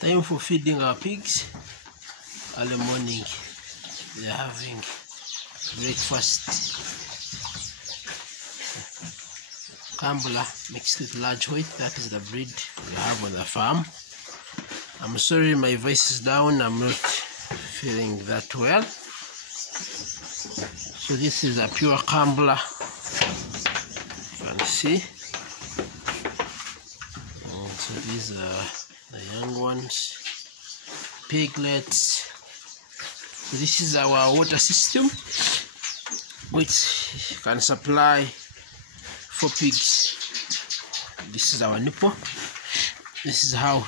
Time for feeding our pigs. Early morning, they're having breakfast. Kambula mixed with large wheat. That is the breed we have on the farm. I'm sorry my voice is down. I'm not feeling that well. So this is a pure Kambula. You can see. So these are the young ones, piglets. So this is our water system, which can supply 4 pigs. This is our nipple. This is how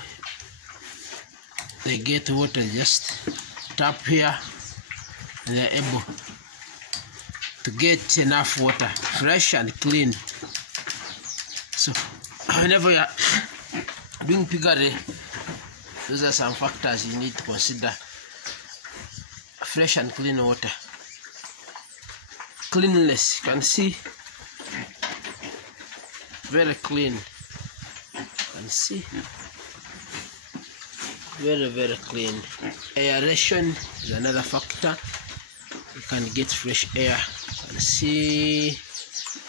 they get water. Just tap here and they're able to get enough water, fresh and clean. So whenever you're doing piggery, those are some factors you need to consider. Fresh and clean water. Cleanliness, you can see, very clean. You can see, very clean. Aeration is another factor. You can get fresh air. You can see.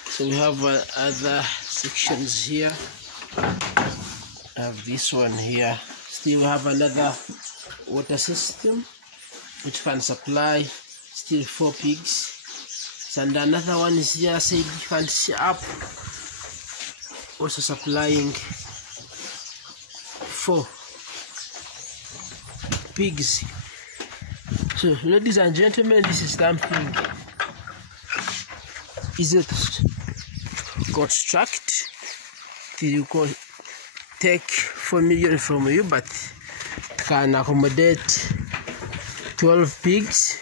So we have other sections here. I have this one here. Still have another water system which can supply still 4 pigs. And another one is here, say you can see up, also supplying 4 pigs. So ladies and gentlemen, this is something easy to construct. You can take 4 million from you, but it can accommodate 12 pigs,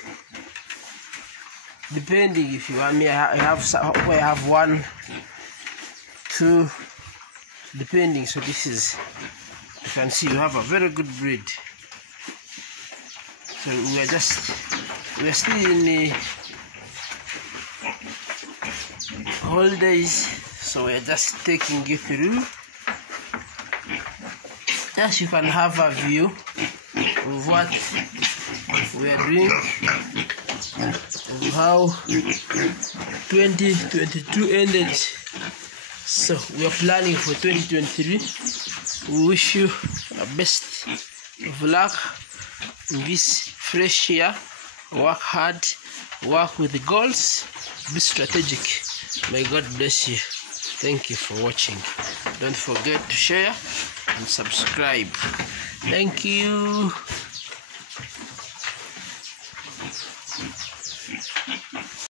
depending. If you want me, I have 1, 2, depending. So this is, you can see you have a very good breed. So we are still in the holidays, so we are just taking you through. Just you can have a view of what we are doing, of how 2022 ended. So we are planning for 2023. We wish you the best of luck in this fresh year. Work hard, work with the goals, be strategic. May God bless you. Thank you for watching. Don't forget to share and subscribe. Thank you.